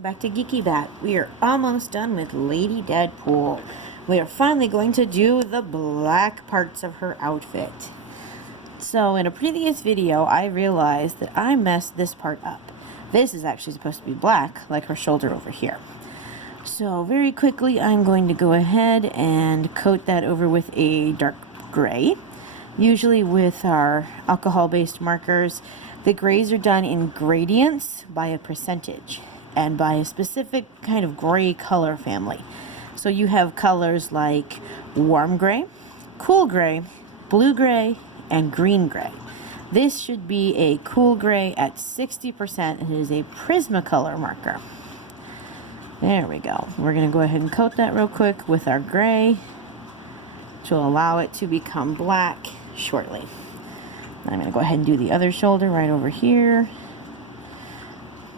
Back to Geeky Bat. We are almost done with Lady Deadpool. We are finally going to do the black parts of her outfit. So in a previous video, I realized that I messed this part up. This is actually supposed to be black, like her shoulder over here. So very quickly, I'm going to go ahead and coat that over with a dark gray. Usually with our alcohol-based markers, the grays are done in gradients by a percentage and by a specific kind of gray color family. So you have colors like warm gray, cool gray, blue gray, and green gray. This should be a cool gray at 60%, and it is a Prismacolor marker. There we go. We're going to go ahead and coat that real quick with our gray, which will allow it to become black shortly. I'm going to go ahead and do the other shoulder right over here.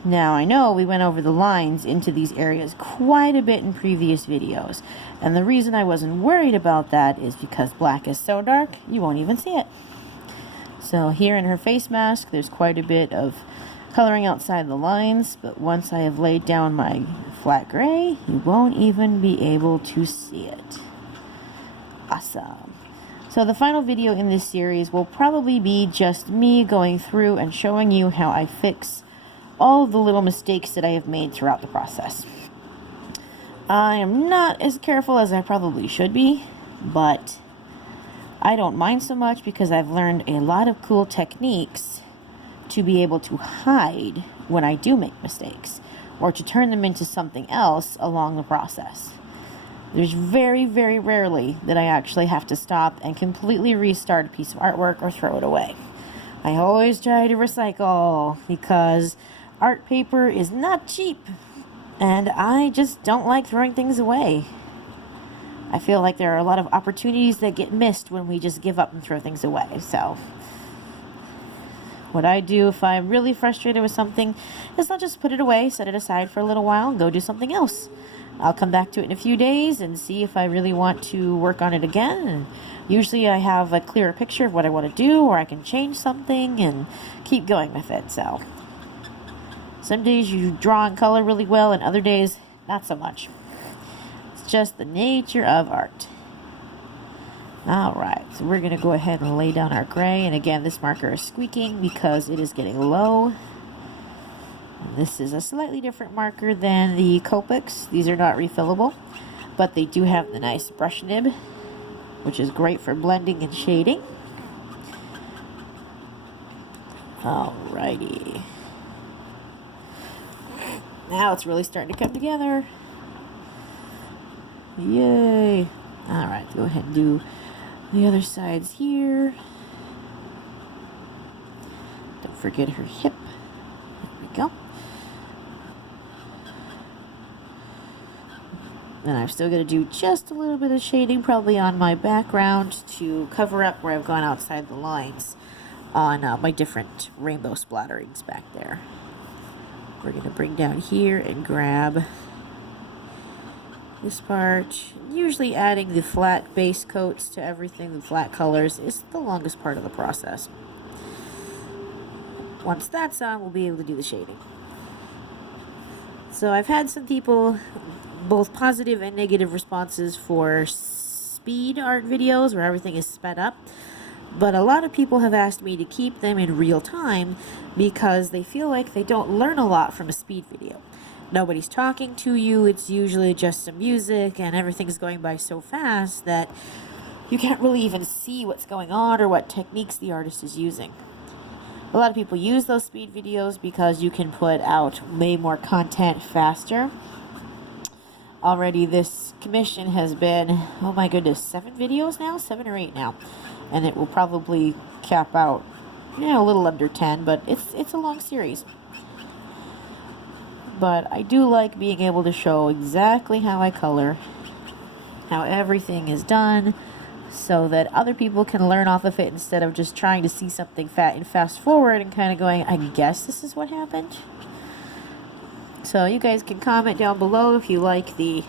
Now, I know we went over the lines into these areas quite a bit in previous videos, and the reason I wasn't worried about that is because black is so dark, you won't even see it. So here in her face mask, there's quite a bit of coloring outside the lines, but once I have laid down my flat gray, you won't even be able to see it. Awesome. So the final video in this series will probably be just me going through and showing you how I fix all of the little mistakes that I have made throughout the process. I am not as careful as I probably should be, but I don't mind so much because I've learned a lot of cool techniques to be able to hide when I do make mistakes, or to turn them into something else along the process. There's very, very rarely that I actually have to stop and completely restart a piece of artwork or throw it away. I always try to recycle because art paper is not cheap, and I just don't like throwing things away. I feel like there are a lot of opportunities that get missed when we just give up and throw things away. So what I do if I'm really frustrated with something is I'll just put it away, set it aside for a little while, and go do something else. I'll come back to it in a few days and see if I really want to work on it again. And usually I have a clearer picture of what I want to do, or I can change something and keep going with it. So some days you draw and color really well, and other days not so much. It's just the nature of art. Alright, so we're going to go ahead and lay down our gray. And again, this marker is squeaking because it is getting low. And this is a slightly different marker than the Copics. These are not refillable, but they do have the nice brush nib, which is great for blending and shading. Alrighty. Now it's really starting to come together. Yay. Alright, go ahead and do the other sides here. Don't forget her hip. There we go. And I'm still going to do just a little bit of shading probably on my background to cover up where I've gone outside the lines on my different rainbow splatterings back there. We're going to bring down here and grab this part. Usually adding the flat base coats to everything, the flat colors, is the longest part of the process. Once that's on, we'll be able to do the shading. So I've had some people, both positive and negative responses for speed art videos where everything is sped up. But a lot of people have asked me to keep them in real time because they feel like they don't learn a lot from a speed video. Nobody's talking to you, it's usually just some music, and everything's going by so fast that you can't really even see what's going on or what techniques the artist is using. A lot of people use those speed videos because you can put out way more content faster. Already this commission has been, oh my goodness, 7 videos now? 7 or 8 now. And it will probably cap out, a little under 10, but it's a long series. But I do like being able to show exactly how I color, how everything is done, so that other people can learn off of it instead of just trying to see something fast forward and kind of going, I guess this is what happened. So you guys can comment down below if you like the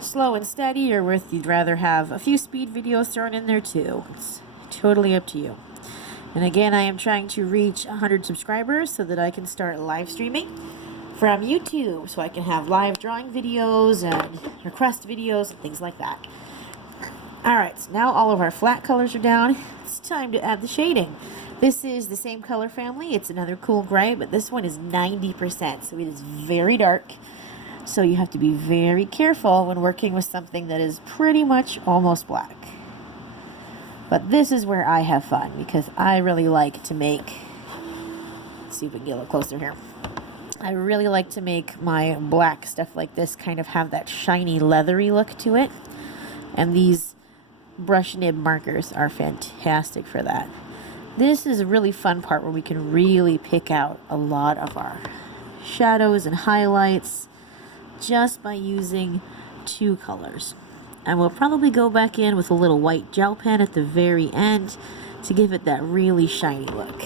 slow and steady, or if you'd rather have a few speed videos thrown in there too. It's totally up to you. And again, I am trying to reach 100 subscribers so that I can start live streaming from YouTube so I can have live drawing videos and request videos and things like that. Alright, so now all of our flat colors are down. It's time to add the shading. This is the same color family. It's another cool gray, but this one is 90%, so it is very dark. So you have to be very careful when working with something that is pretty much almost black. But this is where I have fun, because I really like to make... Let's see if we can get a little closer here. I really like to make my black stuff like this kind of have that shiny, leathery look to it. And these brush nib markers are fantastic for that. This is a really fun part where we can really pick out a lot of our shadows and highlights just by using two colors. And we'll probably go back in with a little white gel pen at the very end to give it that really shiny look.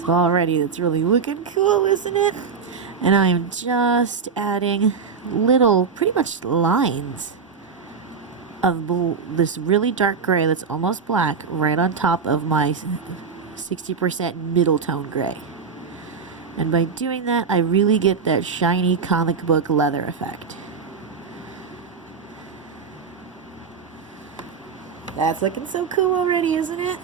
So already it's really looking cool, isn't it? And I am just adding little, pretty much lines of this really dark gray that's almost black right on top of my 60% middle tone gray. And by doing that, I really get that shiny comic book leather effect. That's looking so cool already, isn't it?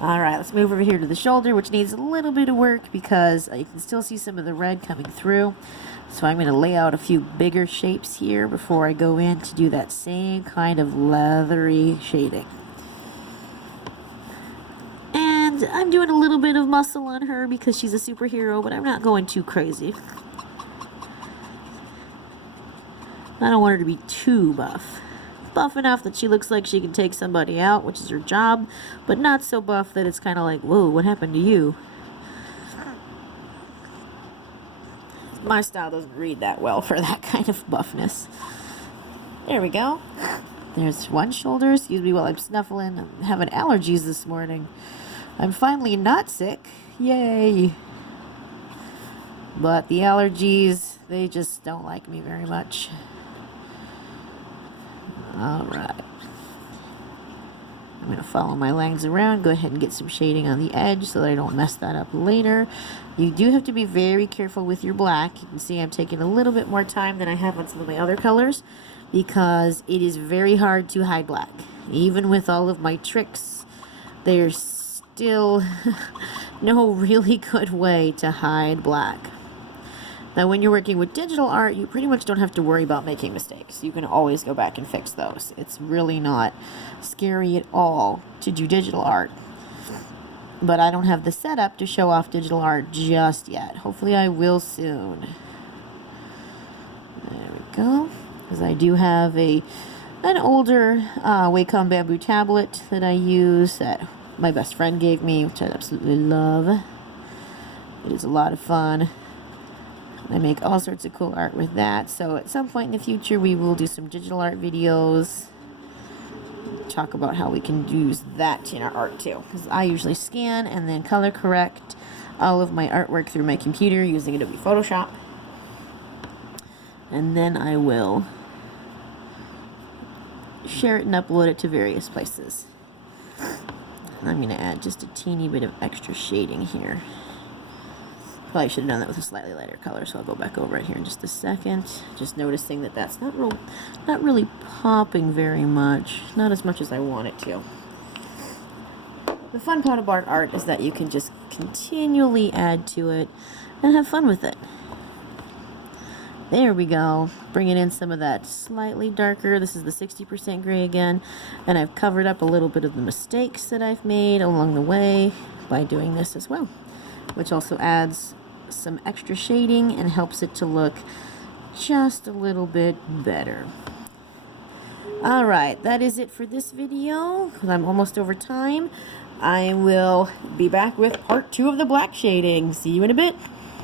Alright, let's move over here to the shoulder, which needs a little bit of work because you can still see some of the red coming through. So I'm going to lay out a few bigger shapes here before I go in to do that same kind of leathery shading. And I'm doing a little bit of muscle on her because she's a superhero, but I'm not going too crazy. I don't want her to be too buff. Buff enough that she looks like she can take somebody out, which is her job, but not so buff that it's kind of like, whoa, what happened to you? My style doesn't read that well for that kind of buffness. There we go. There's one shoulder. Excuse me while I'm snuffling. I'm having allergies this morning. I'm finally not sick. Yay. But the allergies, they just don't like me very much. Alright. I'm going to follow my lines around, go ahead and get some shading on the edge so that I don't mess that up later. You do have to be very careful with your black. You can see I'm taking a little bit more time than I have on some of my other colors because it is very hard to hide black. Even with all of my tricks, there's still no really good way to hide black. Now, when you're working with digital art, you pretty much don't have to worry about making mistakes. You can always go back and fix those. It's really not scary at all to do digital art. But I don't have the setup to show off digital art just yet. Hopefully I will soon. There we go. Because I do have an older Wacom bamboo tablet that I use that my best friend gave me, which I absolutely love. It is a lot of fun. I make all sorts of cool art with that. So at some point in the future, we will do some digital art videos. Talk about how we can use that in our art too. Because I usually scan and then color correct all of my artwork through my computer using Adobe Photoshop. And then I will share it and upload it to various places. And I'm going to add just a teeny bit of extra shading here. Probably should have done that with a slightly lighter color, so I'll go back over it here in just a second. Just noticing that that's not really popping very much. Not as much as I want it to. The fun part about art is that you can just continually add to it and have fun with it. There we go. Bringing in some of that slightly darker. This is the 60% gray again. And I've covered up a little bit of the mistakes that I've made along the way by doing this as well, which also adds some extra shading and helps it to look just a little bit better. Alright, that is it for this video. I'm almost over time. I will be back with part 2 of the black shading. See you in a bit.